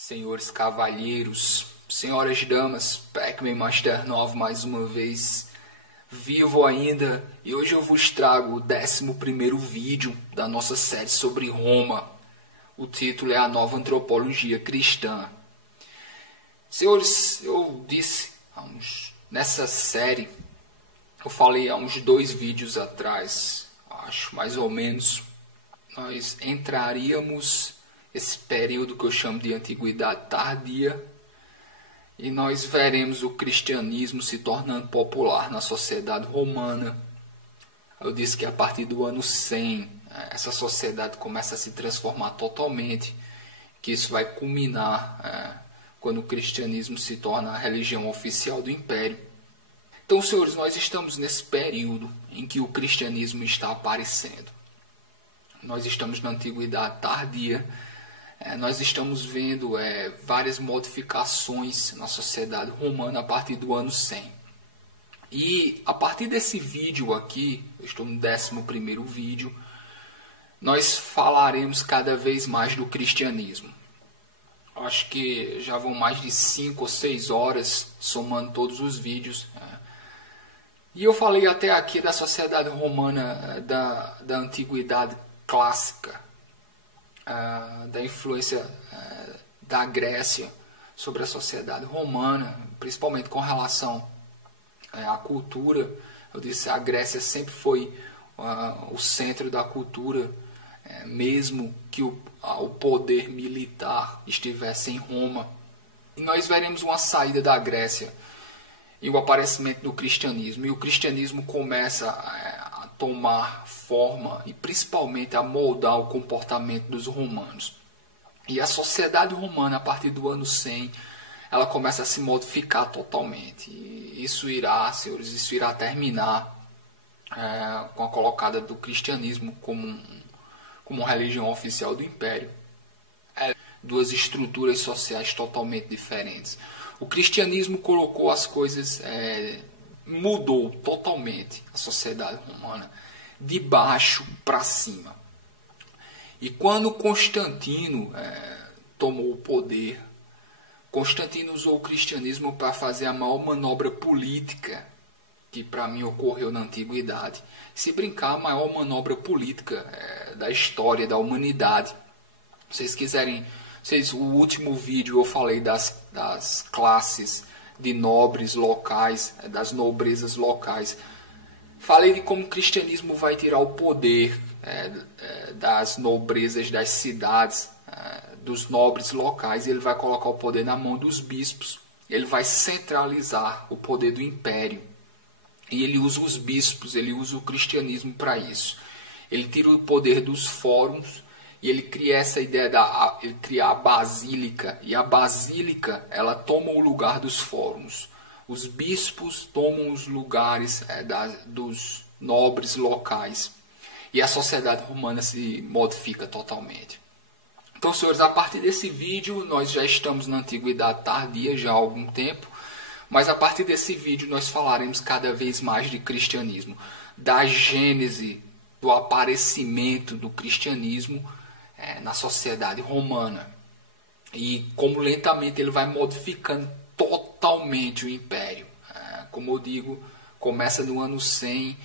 Senhores cavalheiros, senhoras damas, Pac-Man Master 9 mais uma vez, vivo ainda, e hoje eu vos trago o 11º vídeo da nossa série sobre Roma. O título é A Nova Antropologia Cristã. Senhores, eu disse nessa série, eu falei há uns 2 vídeos atrás, acho mais ou menos, nós entraríamos esse período que eu chamo de Antiguidade Tardia, e nós veremos o cristianismo se tornando popular na sociedade romana. Eu disse que a partir do ano 100, essa sociedade começa a se transformar totalmente, que isso vai culminar quando o cristianismo se torna a religião oficial do Império. Então, senhores, nós estamos nesse período em que o cristianismo está aparecendo. Nós estamos na Antiguidade Tardia. Nós estamos vendo várias modificações na sociedade romana a partir do ano 100. E a partir desse vídeo aqui, eu estou no 11º vídeo, nós falaremos cada vez mais do cristianismo. Acho que já vão mais de 5 ou 6 horas somando todos os vídeos. E eu falei até aqui da sociedade romana da antiguidade clássica, da influência da Grécia sobre a sociedade romana, principalmente com relação à cultura. Eu disse que a Grécia sempre foi o centro da cultura, mesmo que o poder militar estivesse em Roma. E nós veremos uma saída da Grécia e o aparecimento do cristianismo. E o cristianismo começa a tomar forma e principalmente a moldar o comportamento dos romanos. E a sociedade romana, a partir do ano 100, ela começa a se modificar totalmente. E isso irá, senhores, isso irá terminar com a colocada do cristianismo como religião oficial do Império. Duas estruturas sociais totalmente diferentes. O cristianismo colocou as coisas, mudou totalmente a sociedade romana, de baixo para cima. E quando Constantino tomou o poder, Constantino usou o cristianismo para fazer a maior manobra política que para mim ocorreu na antiguidade. Se brincar, a maior manobra política da história da humanidade. Se vocês quiserem, o último vídeo eu falei das classes de nobres locais, das nobrezas locais. Falei de como o cristianismo vai tirar o poder das nobrezas das cidades, dos nobres locais, e ele vai colocar o poder na mão dos bispos. Ele vai centralizar o poder do império. E ele usa os bispos, ele usa o cristianismo para isso. Ele tira o poder dos fóruns e ele cria essa ideia ele cria a basílica. E a basílica, ela toma o lugar dos fóruns. Os bispos tomam os lugares dos nobres locais. E a sociedade romana se modifica totalmente. Então, senhores, a partir desse vídeo, nós já estamos na Antiguidade Tardia já há algum tempo. Mas a partir desse vídeo nós falaremos cada vez mais de cristianismo. Da gênese, do aparecimento do cristianismo na sociedade romana. E como lentamente ele vai modificando totalmente o império. Como eu digo, começa no ano 100,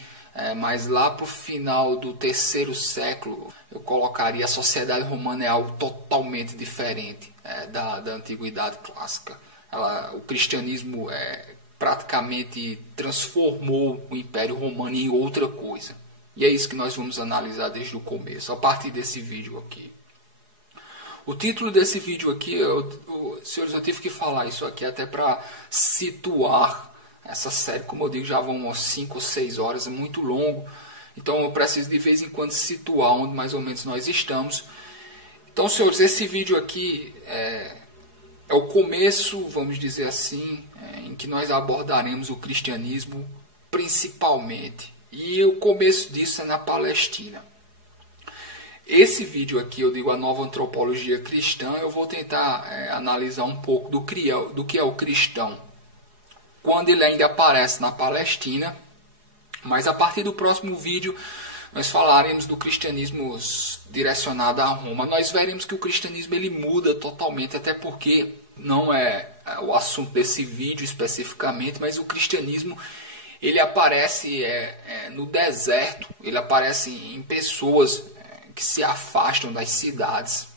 mas lá para o final do 3º século, eu colocaria a sociedade romana é algo totalmente diferente da antiguidade clássica. O cristianismo praticamente transformou o Império Romano em outra coisa. E é isso que nós vamos analisar desde o começo, a partir desse vídeo aqui. O título desse vídeo aqui, senhores, eu tive que falar isso aqui até para situar essa série. Como eu digo, já vão umas 5 ou 6 horas, é muito longo. Então eu preciso de vez em quando situar onde mais ou menos nós estamos. Então, senhores, esse vídeo aqui é o começo, vamos dizer assim, em que nós abordaremos o cristianismo principalmente. E o começo disso é na Palestina. Esse vídeo aqui, eu digo a nova antropologia cristã, eu vou tentar analisar um pouco do que é o cristão, quando ele ainda aparece na Palestina. Mas a partir do próximo vídeo, nós falaremos do cristianismo direcionado a Roma. Nós veremos que o cristianismo ele muda totalmente, até porque não é o assunto desse vídeo especificamente, mas o cristianismo ele aparece no deserto, ele aparece em pessoas que se afastam das cidades.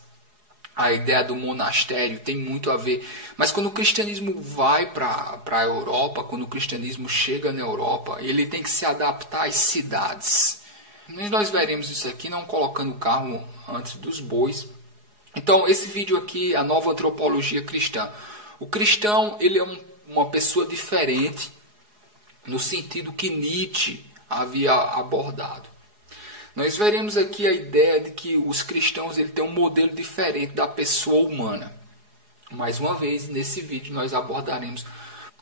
A ideia do monastério tem muito a ver. Mas quando o cristianismo vai para a Europa, quando o cristianismo chega na Europa, ele tem que se adaptar às cidades. Mas nós veremos isso aqui, não colocando o carro antes dos bois. Então, esse vídeo aqui, a nova antropologia cristã. O cristão ele é uma pessoa diferente, no sentido que Nietzsche havia abordado. Nós veremos aqui a ideia de que os cristãos ele têm um modelo diferente da pessoa humana. Mais uma vez, nesse vídeo nós abordaremos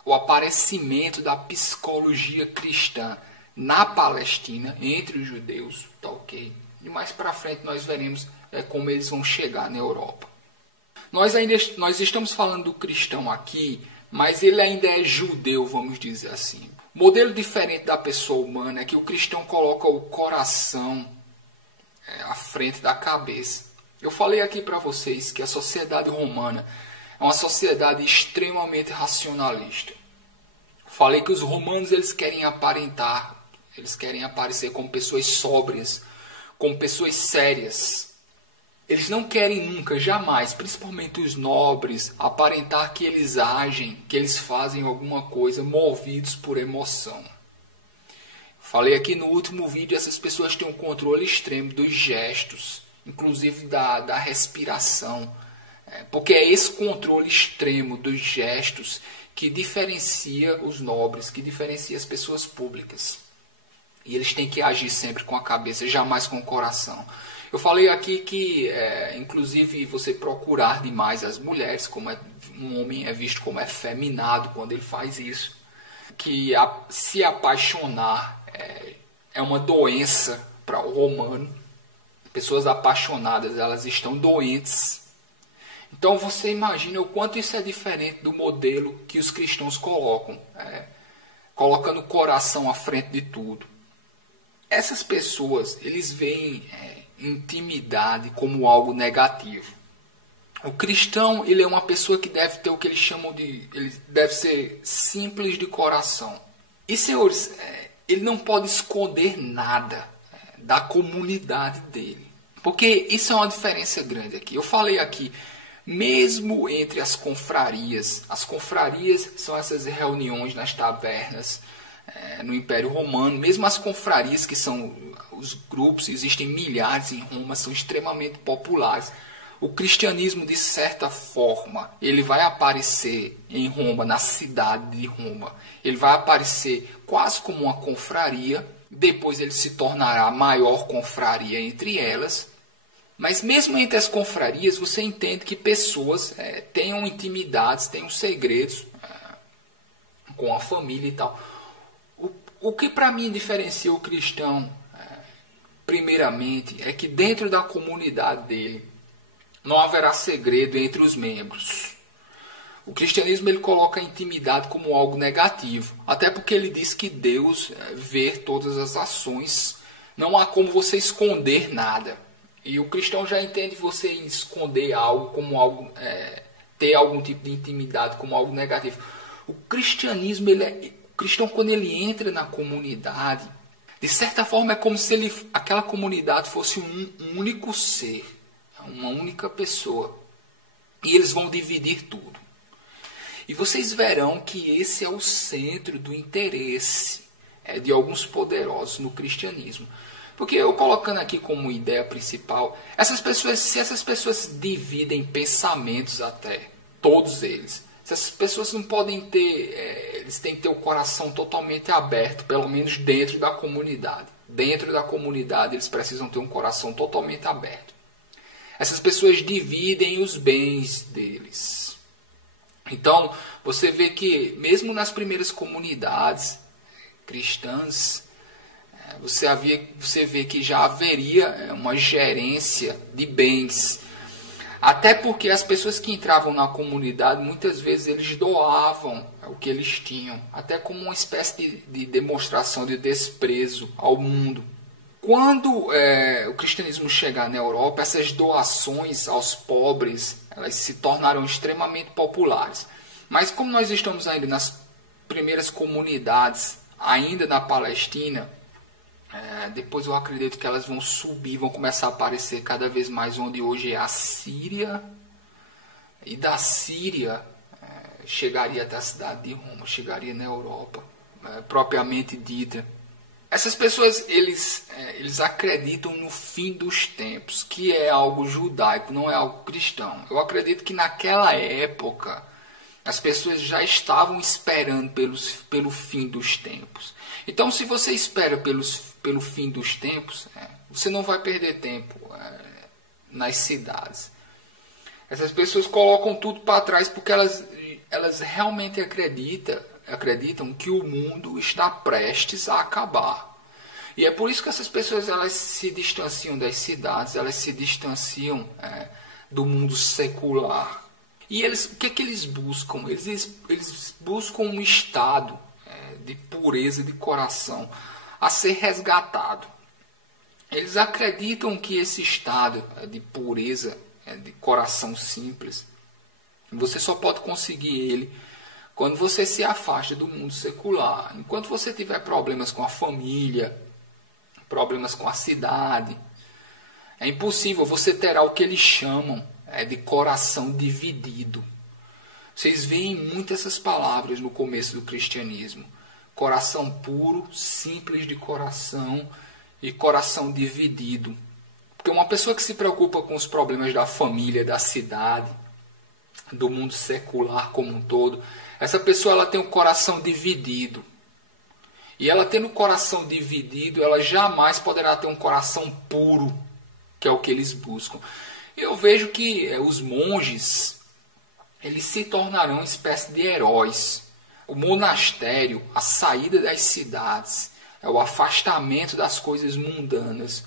o aparecimento da psicologia cristã na Palestina, entre os judeus, tá ok? E mais para frente nós veremos como eles vão chegar na Europa. Nós estamos falando do cristão aqui, mas ele ainda é judeu, vamos dizer assim. Modelo diferente da pessoa humana é que o cristão coloca o coração à frente da cabeça. Eu falei aqui para vocês que a sociedade romana é uma sociedade extremamente racionalista. Falei que os romanos eles querem aparentar, eles querem aparecer como pessoas sóbrias, como pessoas sérias. Eles não querem nunca, jamais, principalmente os nobres, aparentar que eles agem, que eles fazem alguma coisa movidos por emoção. Falei aqui no último vídeo, essas pessoas têm um controle extremo dos gestos, inclusive da respiração. Porque é esse controle extremo dos gestos que diferencia os nobres, que diferencia as pessoas públicas. E eles têm que agir sempre com a cabeça, jamais com o coração. Eu falei aqui que, inclusive, você procurar demais as mulheres, como um homem é visto como efeminado quando ele faz isso. Que se apaixonar é uma doença para o romano. Pessoas apaixonadas, elas estão doentes. Então você imagina o quanto isso é diferente do modelo que os cristãos colocam. Colocando o coração à frente de tudo. Essas pessoas, eles veem intimidade como algo negativo. O cristão, ele é uma pessoa que deve ter o que eles chamam de... Ele deve ser simples de coração. E, senhores, ele não pode esconder nada da comunidade dele. Porque isso é uma diferença grande aqui. Eu falei aqui, mesmo entre as confrarias são essas reuniões nas tavernas, no Império Romano, mesmo as confrarias, que são os grupos, existem milhares em Roma, são extremamente populares. O cristianismo, de certa forma, ele vai aparecer em Roma, na cidade de Roma. Ele vai aparecer quase como uma confraria, depois ele se tornará a maior confraria entre elas. Mas mesmo entre as confrarias, você entende que pessoas tenham intimidades, tenham segredos com a família e tal. O que para mim diferencia o cristão, primeiramente, é que dentro da comunidade dele não haverá segredo entre os membros. O cristianismo ele coloca a intimidade como algo negativo, até porque ele diz que Deus vê todas as ações, não há como você esconder nada. E o cristão já entende você esconder algo como algo, ter algum tipo de intimidade como algo negativo. O cristianismo, o cristão, quando ele entra na comunidade, de certa forma é como se aquela comunidade fosse um único ser, uma única pessoa. E eles vão dividir tudo. E vocês verão que esse é o centro do interesse de alguns poderosos no cristianismo. Porque eu colocando aqui como ideia principal, se essas pessoas dividem pensamentos até, todos eles, essas pessoas não podem ter, eles têm que ter o coração totalmente aberto, pelo menos dentro da comunidade. Dentro da comunidade eles precisam ter um coração totalmente aberto. Essas pessoas dividem os bens deles. Então, você vê que mesmo nas primeiras comunidades cristãs, você vê que já haveria uma gerência de bens. Até porque as pessoas que entravam na comunidade, muitas vezes eles doavam o que eles tinham, até como uma espécie de demonstração de desprezo ao mundo. Quando o cristianismo chegar na Europa, essas doações aos pobres, elas se tornaram extremamente populares. Mas como nós estamos ainda nas primeiras comunidades, ainda na Palestina, depois eu acredito que elas vão subir, vão começar a aparecer cada vez mais onde hoje é a Síria. E da Síria chegaria até a cidade de Roma, chegaria na Europa, propriamente dita. Essas pessoas, eles acreditam no fim dos tempos, que é algo judaico, não é algo cristão. Eu acredito que naquela época as pessoas já estavam esperando pelo fim dos tempos. Então, se você espera pelo fim dos tempos, você não vai perder tempo nas cidades. Essas pessoas colocam tudo para trás porque elas realmente acreditam que o mundo está prestes a acabar. E é por isso que essas pessoas elas se distanciam das cidades, elas se distanciam do mundo secular. E o que eles buscam? Eles buscam um estado de pureza de coração a ser resgatado. Eles acreditam que esse estado de pureza, de coração simples, você só pode conseguir ele quando você se afasta do mundo secular. Enquanto você tiver problemas com a família, problemas com a cidade, é impossível. Você terá o que eles chamam de coração dividido. Vocês veem muito essas palavras no começo do cristianismo. Coração puro, simples de coração e coração dividido. Porque uma pessoa que se preocupa com os problemas da família, da cidade, do mundo secular como um todo, essa pessoa ela tem o coração dividido. E ela tendo o coração dividido, ela jamais poderá ter um coração puro, que é o que eles buscam. Eu vejo que os monges, eles se tornarão uma espécie de heróis. O monastério, a saída das cidades, o afastamento das coisas mundanas,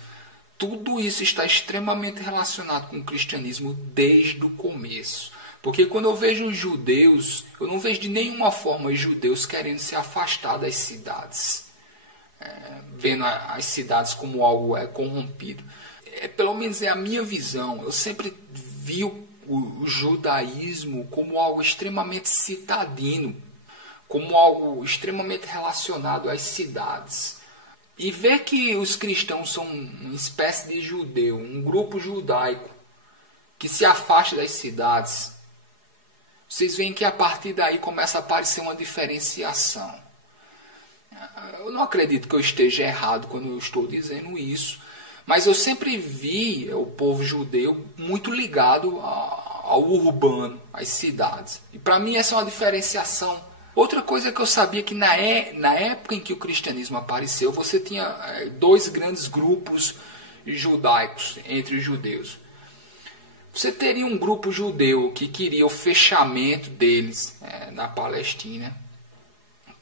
tudo isso está extremamente relacionado com o cristianismo desde o começo. Porque quando eu vejo os judeus, eu não vejo de nenhuma forma os judeus querendo se afastar das cidades, vendo as cidades como algo corrompido. Pelo menos é a minha visão. Eu sempre vi o judaísmo como algo extremamente citadino, como algo extremamente relacionado às cidades. E ver que os cristãos são uma espécie de judeu, um grupo judaico que se afasta das cidades, vocês veem que a partir daí começa a aparecer uma diferenciação. Eu não acredito que eu esteja errado quando eu estou dizendo isso, mas eu sempre vi o povo judeu muito ligado ao urbano, às cidades. E para mim essa é uma diferenciação. Outra coisa que eu sabia que na época em que o cristianismo apareceu, você tinha dois grandes grupos judaicos entre os judeus. Você teria um grupo judeu que queria o fechamento deles na Palestina,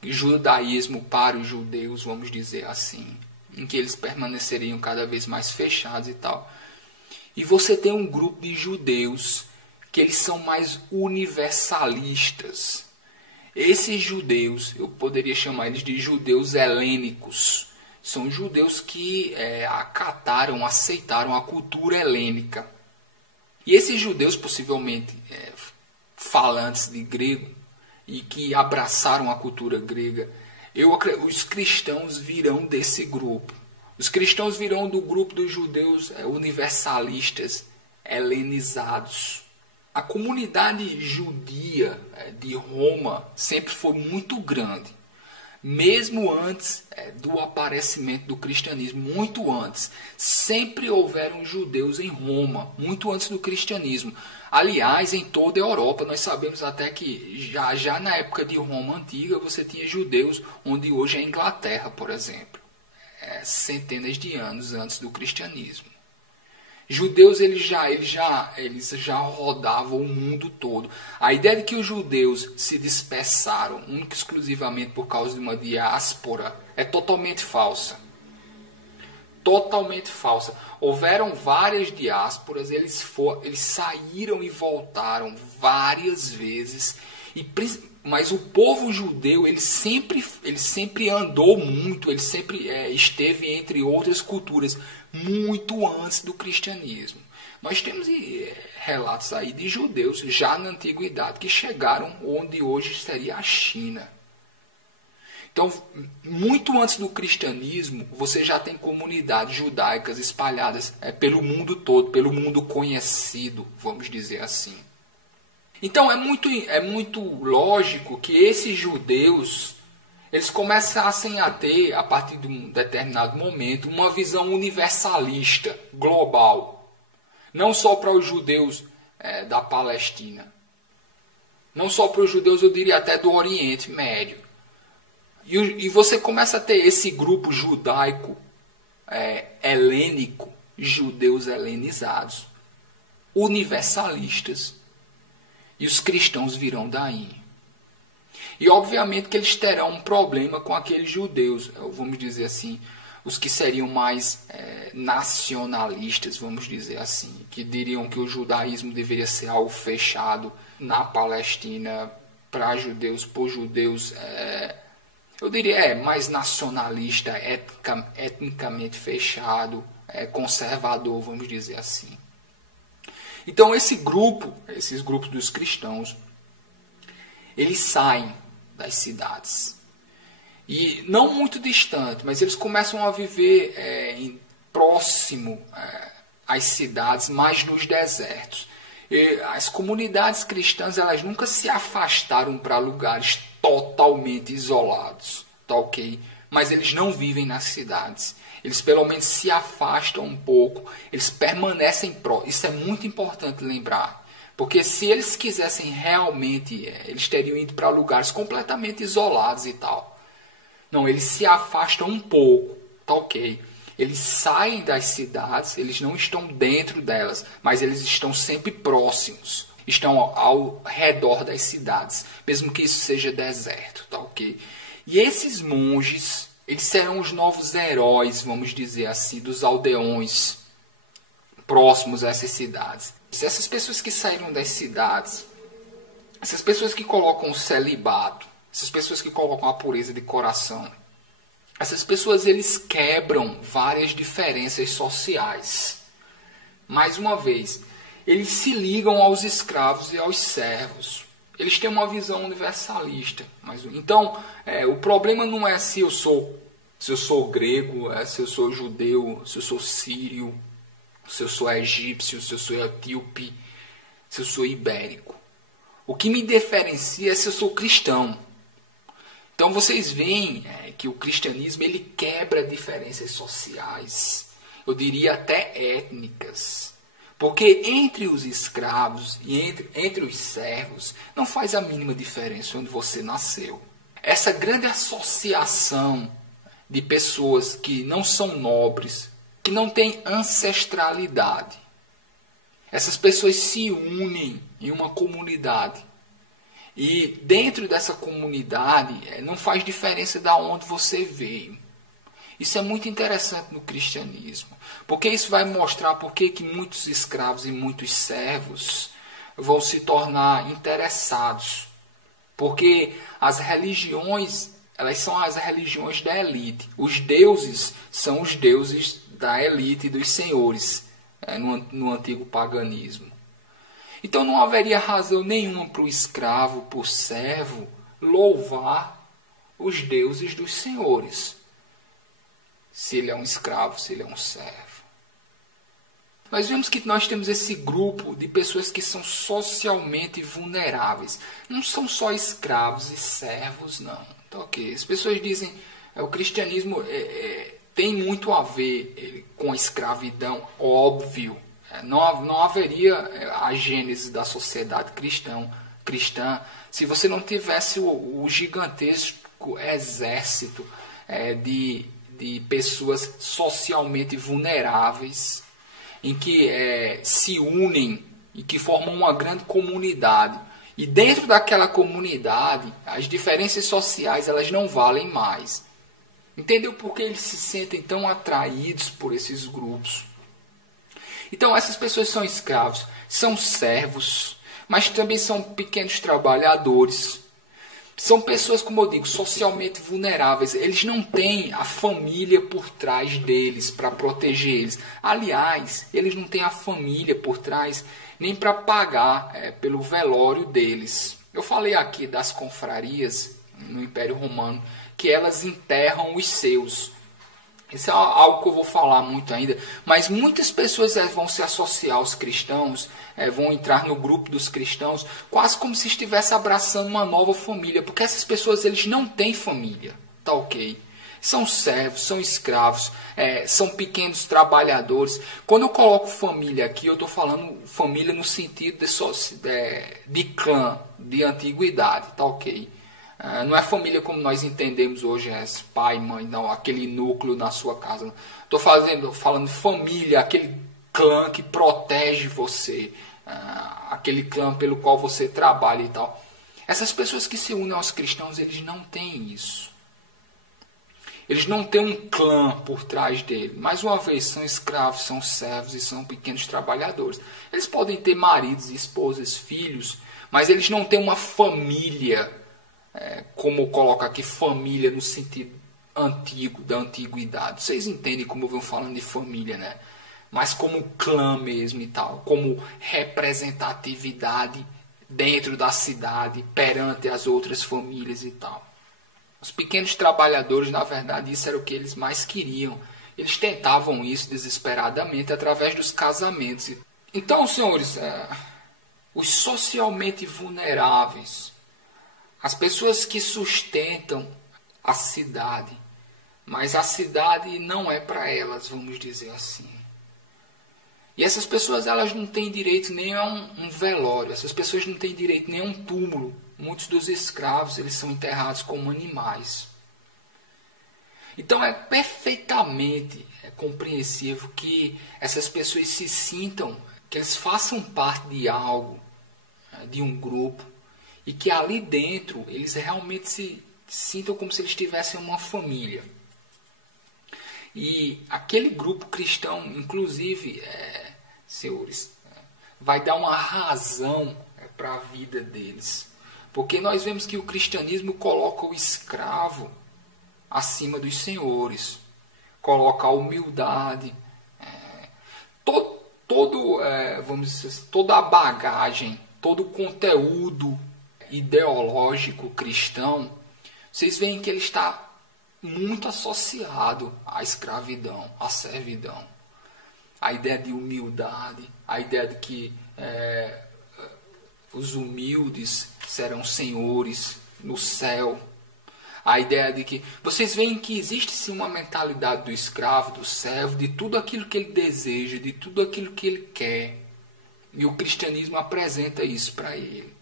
judaísmo para os judeus, vamos dizer assim, em que eles permaneceriam cada vez mais fechados e tal. E você tem um grupo de judeus que eles são mais universalistas. Esses judeus, eu poderia chamar eles de judeus helênicos. São judeus que aceitaram a cultura helênica. E esses judeus, possivelmente falantes de grego, e que abraçaram a cultura grega, os cristãos virão desse grupo. Os cristãos virão do grupo dos judeus universalistas, helenizados. A comunidade judia de Roma sempre foi muito grande. Mesmo antes do aparecimento do cristianismo, muito antes, sempre houveram judeus em Roma, muito antes do cristianismo. Aliás, em toda a Europa, nós sabemos até que já na época de Roma antiga, você tinha judeus, onde hoje é a Inglaterra, por exemplo, centenas de anos antes do cristianismo. Judeus eles já rodavam o mundo todo. A ideia de que os judeus se dispersaram única e exclusivamente por causa de uma diáspora é totalmente falsa. Totalmente falsa. Houveram várias diásporas, eles saíram e voltaram várias vezes. Mas o povo judeu, ele sempre andou muito, ele sempre esteve entre outras culturas, muito antes do cristianismo. Nós temos relatos aí de judeus, já na antiguidade, que chegaram onde hoje seria a China. Então, muito antes do cristianismo, você já tem comunidades judaicas espalhadas pelo mundo todo, pelo mundo conhecido, vamos dizer assim. Então, é muito lógico que esses judeus, eles começassem a ter, a partir de um determinado momento, uma visão universalista, global. Não só para os judeus da Palestina. Não só para os judeus, eu diria até do Oriente Médio. E você começa a ter esse grupo judaico helênico, judeus helenizados, universalistas. E os cristãos virão daí. E obviamente que eles terão um problema com aqueles judeus, vamos dizer assim, os que seriam mais nacionalistas, vamos dizer assim, que diriam que o judaísmo deveria ser algo fechado na Palestina, para judeus, por judeus, eu diria mais nacionalista, etnicamente fechado, conservador, vamos dizer assim. Então esses grupos dos cristãos, eles saem das cidades. E não muito distante, mas eles começam a viver próximo às cidades, mais nos desertos. E as comunidades cristãs, elas nunca se afastaram para lugares totalmente isolados, tá ok? Mas eles não vivem nas cidades. Eles pelo menos se afastam um pouco, eles permanecem próximos. Isso é muito importante lembrar. Porque se eles quisessem realmente, eles teriam ido para lugares completamente isolados e tal. Não, eles se afastam um pouco, tá ok? Eles saem das cidades, eles não estão dentro delas, mas eles estão sempre próximos. Estão ao redor das cidades, mesmo que isso seja deserto, tá ok? E esses monges, eles serão os novos heróis, vamos dizer assim, dos aldeões próximos a essas cidades. Essas pessoas que saíram das cidades, essas pessoas que colocam o celibato, essas pessoas que colocam a pureza de coração, essas pessoas, eles quebram várias diferenças sociais. Mais uma vez, eles se ligam aos escravos e aos servos. Eles têm uma visão universalista. Então, o problema não é se eu sou grego, se eu sou judeu, se eu sou sírio, se eu sou egípcio, se eu sou etíope, se eu sou ibérico. O que me diferencia é se eu sou cristão. Então vocês veem que o cristianismo ele quebra diferenças sociais, eu diria até étnicas. Porque entre os escravos e entre os servos não faz a mínima diferença onde você nasceu. Essa grande associação de pessoas que não são nobres, que não têm ancestralidade. Essas pessoas se unem em uma comunidade. E dentro dessa comunidade não faz diferença de onde você veio. Isso é muito interessante no cristianismo. Porque isso vai mostrar por que muitos escravos e muitos servos vão se tornar interessados. Porque as religiões, elas são as religiões da elite. Os deuses são os deuses da elite dos senhores no antigo paganismo. Então não haveria razão nenhuma para o escravo, para o servo, louvar os deuses dos senhores. Se ele é um escravo, se ele é um servo. Nós vemos que nós temos esse grupo de pessoas que são socialmente vulneráveis. Não são só escravos e servos, não. Então, okay. As pessoas dizem que o cristianismo tem muito a ver com a escravidão, óbvio. Não haveria a gênese da sociedade cristã se você não tivesse o gigantesco exército de pessoas socialmente vulneráveis, em que se unem e que formam uma grande comunidade. E dentro daquela comunidade, as diferenças sociais elas não valem mais. Entendeu por que eles se sentem tão atraídos por esses grupos? Então essas pessoas são escravos, são servos. mas também são pequenos trabalhadores. São pessoas, como eu digo, socialmente vulneráveis. Eles não têm a família por trás deles para proteger eles. Aliás, eles não têm a família por trás nem para pagar pelo velório deles. Eu falei aqui das confrarias no Império Romano, que elas enterram os seus. Isso é algo que eu vou falar muito ainda, mas muitas pessoas vão se associar aos cristãos, vão entrar no grupo dos cristãos, quase como se estivesse abraçando uma nova família, porque essas pessoas eles não têm família, tá ok? São servos, são escravos, são pequenos trabalhadores. Quando eu coloco família aqui, eu estou falando família no sentido de clã, de antiguidade, tá ok? Não é família como nós entendemos hoje, pai, mãe, não, aquele núcleo na sua casa. Estou falando família, aquele clã que protege você, aquele clã pelo qual você trabalha e tal. Essas pessoas que se unem aos cristãos, eles não têm isso. Eles não têm um clã por trás dele. Mais uma vez, são escravos, são servos e são pequenos trabalhadores. Eles podem ter maridos, esposas, filhos, mas eles não têm uma família, como coloca aqui, família no sentido antigo, da antiguidade. Vocês entendem como eu venho falando de família, né? Mas como clã mesmo e tal, como representatividade dentro da cidade, perante as outras famílias e tal. Os pequenos trabalhadores, na verdade, isso era o que eles mais queriam. Eles tentavam isso desesperadamente através dos casamentos. Então, senhores, os socialmente vulneráveis, as pessoas que sustentam a cidade, mas a cidade não é para elas, vamos dizer assim. E essas pessoas elas não têm direito nem a um velório, essas pessoas não têm direito nem a um túmulo. Muitos dos escravos eles são enterrados como animais. Então é perfeitamente compreensível que essas pessoas se sintam, que eles façam parte de algo, de um grupo, e que ali dentro eles realmente se sintam como se eles tivessem uma família. E aquele grupo cristão, inclusive, senhores, vai dar uma razão para a vida deles. Porque nós vemos que o cristianismo coloca o escravo acima dos senhores, coloca a humildade, vamos dizer assim, toda a bagagem, todo o conteúdo ideológico cristão, vocês veem que ele está muito associado à escravidão, à servidão. A ideia de humildade, a ideia de que os humildes serão senhores no céu. A ideia de que vocês veem que existe sim uma mentalidade do escravo, do servo, de tudo aquilo que ele deseja, de tudo aquilo que ele quer. E o cristianismo apresenta isso para ele.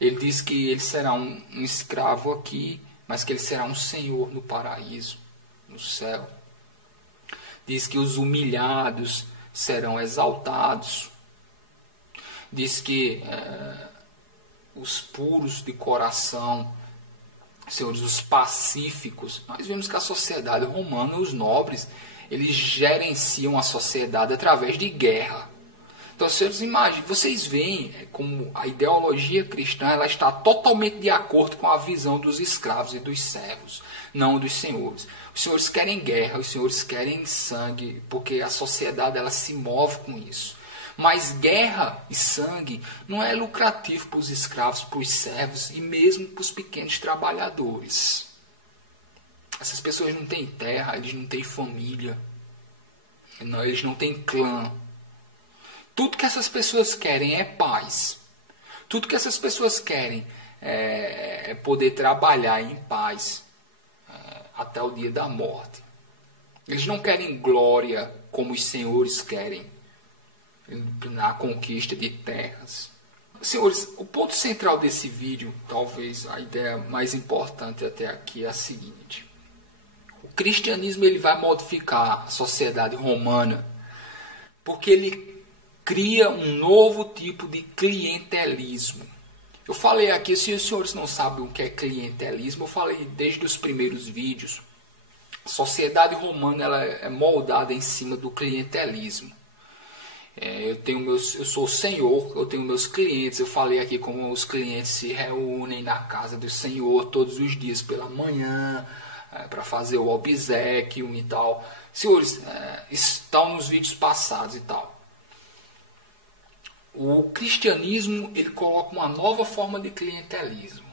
Ele diz que ele será um escravo aqui, mas que ele será um senhor no paraíso, no céu. Diz que os humilhados serão exaltados. Diz que os puros de coração, senhores, os pacíficos. Nós vemos que a sociedade romana, os nobres, eles gerenciam a sociedade através de guerra. Então, senhores, imaginem, vocês veem como a ideologia cristã ela está totalmente de acordo com a visão dos escravos e dos servos, não dos senhores. Os senhores querem guerra, os senhores querem sangue, porque a sociedade ela se move com isso. Mas guerra e sangue não é lucrativo para os escravos, para os servos e mesmo para os pequenos trabalhadores. Essas pessoas não têm terra, eles não têm família, não, eles não têm clã. Tudo que essas pessoas querem é paz. Tudo que essas pessoas querem é poder trabalhar em paz até o dia da morte. Eles não querem glória como os senhores querem na conquista de terras. Senhores, o ponto central desse vídeo, talvez a ideia mais importante até aqui é a seguinte. O cristianismo ele vai modificar a sociedade romana porque ele cria um novo tipo de clientelismo. Eu falei aqui, se os senhores não sabem o que é clientelismo, eu falei desde os primeiros vídeos. A sociedade romana ela é moldada em cima do clientelismo. Eu sou o Senhor, eu tenho meus clientes. Eu falei aqui como os clientes se reúnem na casa do Senhor todos os dias pela manhã, para fazer o obséquio e tal. Senhores, estão nos vídeos passados e tal. O cristianismo, ele coloca uma nova forma de clientelismo.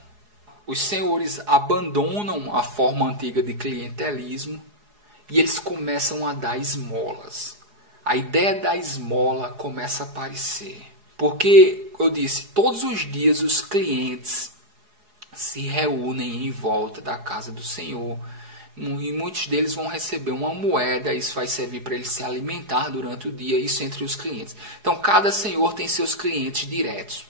Os senhores abandonam a forma antiga de clientelismo e eles começam a dar esmolas. A ideia da esmola começa a aparecer. Porque, eu disse, todos os dias os clientes se reúnem em volta da casa do Senhor. E muitos deles vão receber uma moeda. Isso vai servir para eles se alimentar durante o dia. Isso entre os clientes. Então, cada senhor tem seus clientes diretos.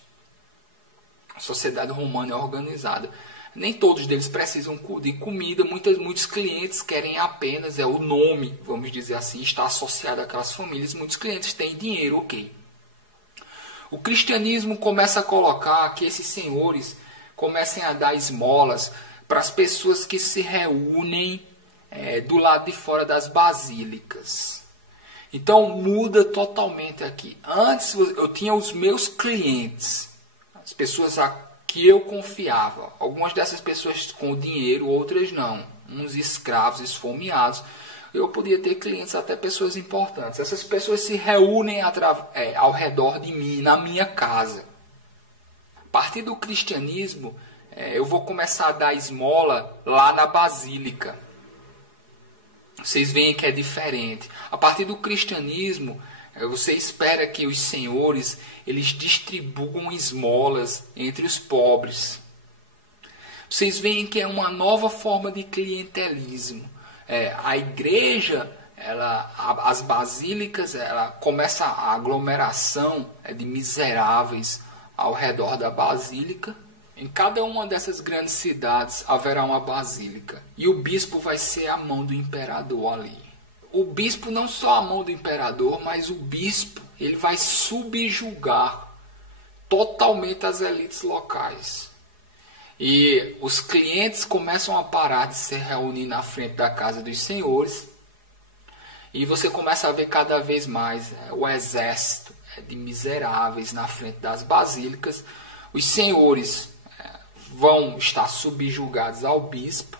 A sociedade romana é organizada. Nem todos deles precisam de comida. Muitos clientes querem apenas, o nome, vamos dizer assim, está associado àquelas famílias. Muitos clientes têm dinheiro, ok. O cristianismo começa a colocar que esses senhores comecem a dar esmolas para as pessoas que se reúnem do lado de fora das basílicas. Então muda totalmente aqui. Antes eu tinha os meus clientes, as pessoas a que eu confiava. Algumas dessas pessoas com dinheiro, outras não. Uns escravos esfomeados. Eu podia ter clientes, até pessoas importantes. Essas pessoas se reúnem ao redor de mim, na minha casa. A partir do cristianismo, eu vou começar a dar esmola lá na basílica. Vocês veem que é diferente. A partir do cristianismo, você espera que os senhores eles distribuam esmolas entre os pobres. Vocês veem que é uma nova forma de clientelismo. A igreja, as basílicas, começa a aglomeração de miseráveis ao redor da basílica. Em cada uma dessas grandes cidades haverá uma basílica. E o bispo vai ser a mão do imperador ali. O bispo não só a mão do imperador, mas o bispo ele vai subjugar totalmente as elites locais. E os clientes começam a parar de se reunir na frente da casa dos senhores. E você começa a ver cada vez mais o exército de miseráveis na frente das basílicas. Os senhores vão estar subjugados ao bispo,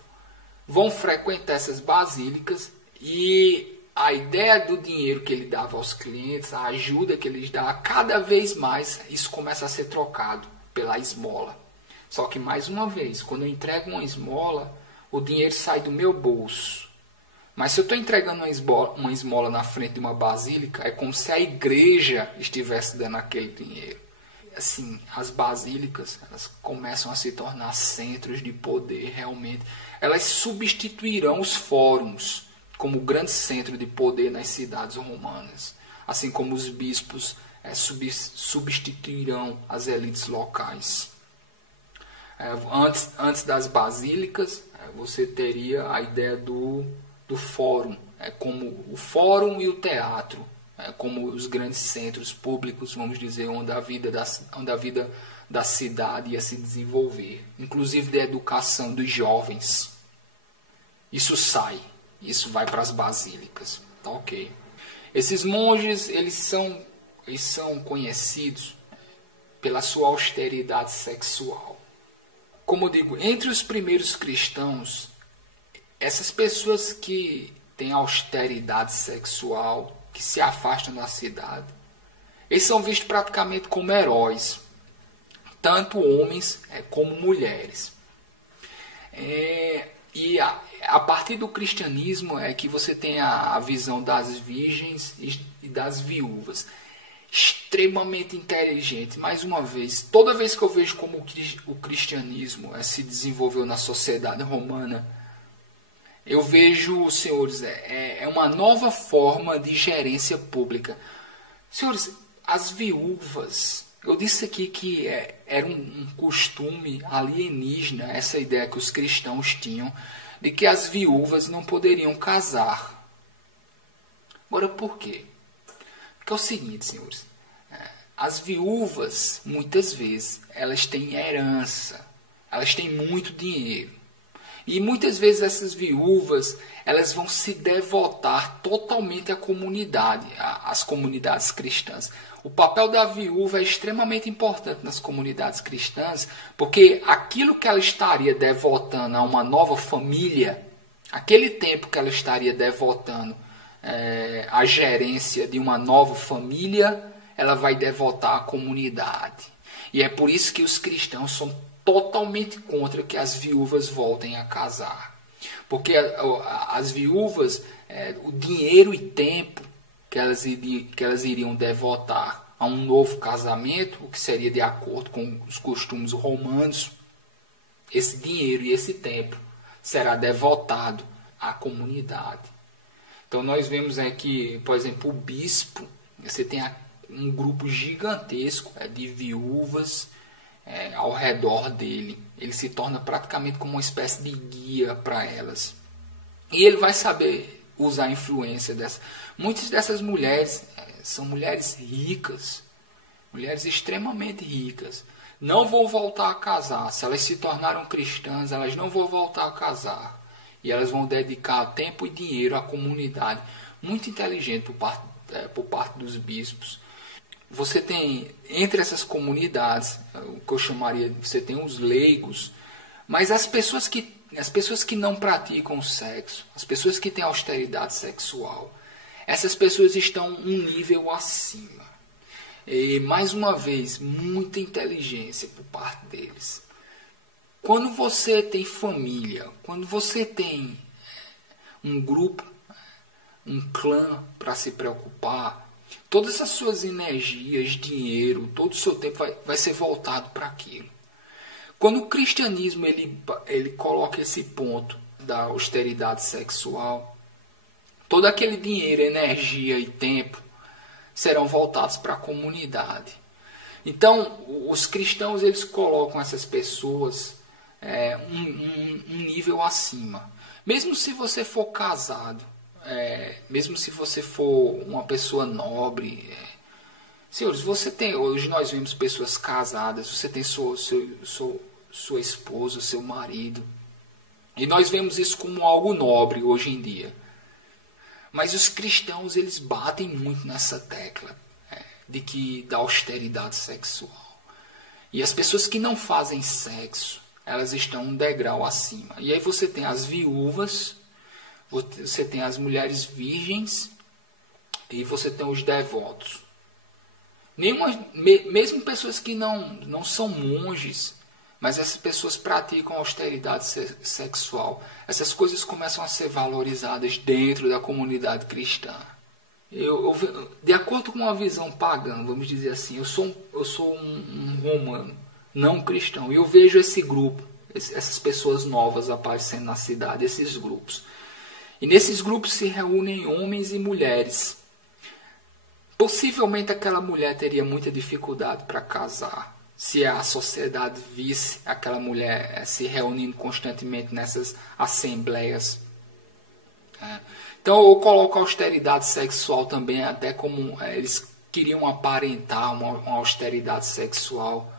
vão frequentar essas basílicas e a ideia do dinheiro que ele dava aos clientes, a ajuda que eles davam, cada vez mais isso começa a ser trocado pela esmola. Só que mais uma vez, quando eu entrego uma esmola, o dinheiro sai do meu bolso. Mas se eu estou entregando uma esmola na frente de uma basílica, é como se a igreja estivesse dando aquele dinheiro. Assim, as basílicas elas começam a se tornar centros de poder realmente. Elas substituirão os fóruns como grande centro de poder nas cidades romanas. Assim como os bispos substituirão as elites locais. Antes das basílicas, você teria a ideia do fórum. Como o fórum e o teatro. Como os grandes centros públicos, vamos dizer, onde a vida da cidade ia se desenvolver. Inclusive da educação dos jovens. Isso vai para as basílicas. Tá, ok. Esses monges, eles são conhecidos pela sua austeridade sexual. Como eu digo, entre os primeiros cristãos, essas pessoas que têm austeridade sexual, que se afastam da cidade, eles são vistos praticamente como heróis, tanto homens como mulheres. E a partir do cristianismo é que você tem a visão das virgens e das viúvas. Extremamente inteligente. Mais uma vez, toda vez que eu vejo como o cristianismo se desenvolveu na sociedade romana, eu vejo, senhores, uma nova forma de gerência pública. Senhores, as viúvas, eu disse aqui que era um costume alienígena, essa ideia que os cristãos tinham, de que as viúvas não poderiam casar. Agora, por quê? Porque é o seguinte, senhores, as viúvas, muitas vezes, elas têm herança, elas têm muito dinheiro. E muitas vezes essas viúvas, elas vão se devotar totalmente à comunidade, às comunidades cristãs. O papel da viúva é extremamente importante nas comunidades cristãs, porque aquilo que ela estaria devotando a uma nova família, aquele tempo que ela estaria devotando à gerência de uma nova família, ela vai devotar à comunidade. E é por isso que os cristãos são totalmente contra que as viúvas voltem a casar. Porque as viúvas, o dinheiro e tempo que elas iriam devotar a um novo casamento, o que seria de acordo com os costumes romanos, esse dinheiro e esse tempo será devotado à comunidade. Então nós vemos aqui, por exemplo, o bispo, você tem um grupo gigantesco de viúvas ao redor dele. Ele se torna praticamente como uma espécie de guia para elas. E ele vai saber usar a influência dessas. Muitas dessas mulheres são mulheres ricas, mulheres extremamente ricas. Não vão voltar a casar. Se elas se tornaram cristãs, elas não vão voltar a casar. E elas vão dedicar tempo e dinheiro à comunidade. Muito inteligente por parte dos bispos. Você tem, entre essas comunidades, o que eu chamaria, você tem os leigos, mas as pessoas que não praticam sexo, as pessoas que têm austeridade sexual, essas pessoas estão um nível acima. E, mais uma vez, muita inteligência por parte deles. Quando você tem família, quando você tem um grupo, um clã para se preocupar, todas as suas energias, dinheiro, todo o seu tempo vai ser voltado para aquilo. Quando o cristianismo ele coloca esse ponto da austeridade sexual, todo aquele dinheiro, energia e tempo serão voltados para a comunidade. Então, os cristãos eles colocam essas pessoas um nível acima. Mesmo se você for casado, mesmo se você for uma pessoa nobre, senhores, hoje nós vemos pessoas casadas, você tem sua esposa, seu marido, e nós vemos isso como algo nobre hoje em dia. Mas os cristãos eles batem muito nessa tecla da austeridade sexual. E as pessoas que não fazem sexo, elas estão um degrau acima. E aí você tem as viúvas, você tem as mulheres virgens e você tem os devotos. Mesmo pessoas que não são monges, mas essas pessoas praticam austeridade sexual. Essas coisas começam a ser valorizadas dentro da comunidade cristã. De acordo com uma visão pagã, vamos dizer assim, eu sou um romano, não cristão, e eu vejo esse grupo, essas pessoas novas aparecendo na cidade, esses grupos. E nesses grupos se reúnem homens e mulheres. Possivelmente aquela mulher teria muita dificuldade para casar, se a sociedade visse aquela mulher se reunindo constantemente nessas assembleias. Então eu coloco a austeridade sexual também até como eles queriam aparentar uma austeridade sexual.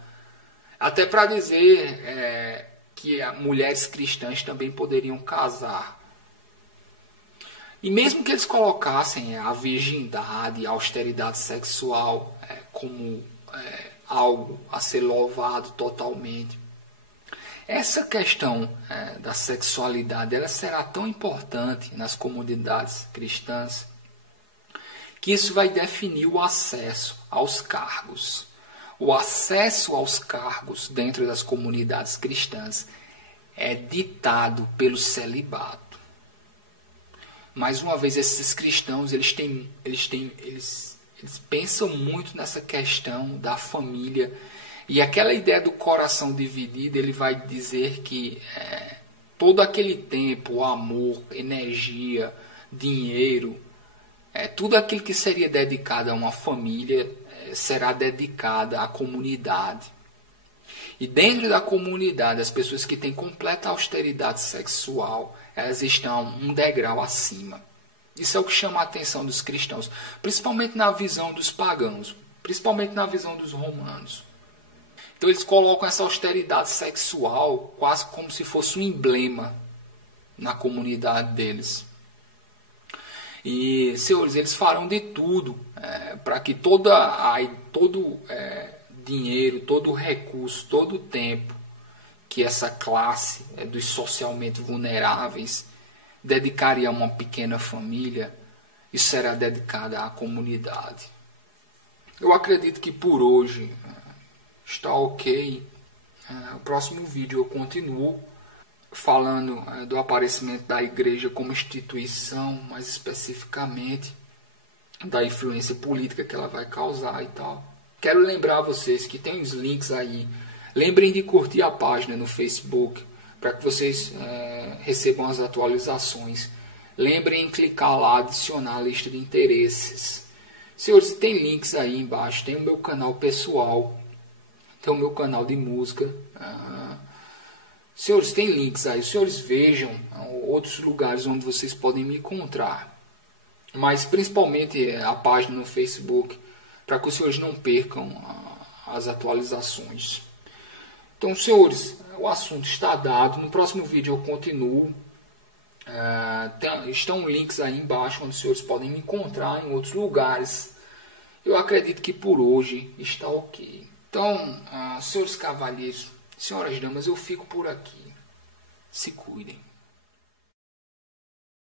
Até para dizer que mulheres cristãs também poderiam casar. E mesmo que eles colocassem a virgindade, a austeridade sexual como algo a ser louvado totalmente, essa questão da sexualidade ela será tão importante nas comunidades cristãs que isso vai definir o acesso aos cargos. O acesso aos cargos dentro das comunidades cristãs é ditado pelo celibato. Mais uma vez, esses cristãos eles pensam muito nessa questão da família. E aquela ideia do coração dividido, ele vai dizer que todo aquele tempo, amor, energia, dinheiro, tudo aquilo que seria dedicado a uma família será dedicado à comunidade. E dentro da comunidade, as pessoas que têm completa austeridade sexual, elas estão um degrau acima. Isso é o que chama a atenção dos cristãos, principalmente na visão dos pagãos, principalmente na visão dos romanos. Então eles colocam essa austeridade sexual quase como se fosse um emblema na comunidade deles. E, senhores, eles farão de tudo para que todo dinheiro, todo recurso, todo tempo que essa classe dos socialmente vulneráveis dedicaria a uma pequena família, isso será dedicado à comunidade. Eu acredito que por hoje está ok. O próximo vídeo eu continuo falando do aparecimento da igreja como instituição, mais especificamente da influência política que ela vai causar e tal. Quero lembrar vocês que tem os links aí. Lembrem de curtir a página no Facebook para que vocês recebam as atualizações. Lembrem em clicar lá, adicionar a lista de interesses. Senhores, tem links aí embaixo. Tem o meu canal pessoal, tem o meu canal de música. Senhores, tem links aí. Os senhores vejam outros lugares onde vocês podem me encontrar. Mas principalmente a página no Facebook, para que os senhores não percam as atualizações. Então, senhores, o assunto está dado. No próximo vídeo eu continuo. Estão links aí embaixo onde os senhores podem me encontrar em outros lugares. Eu acredito que por hoje está ok. Então, senhores cavalheiros, senhoras damas, eu fico por aqui. Se cuidem.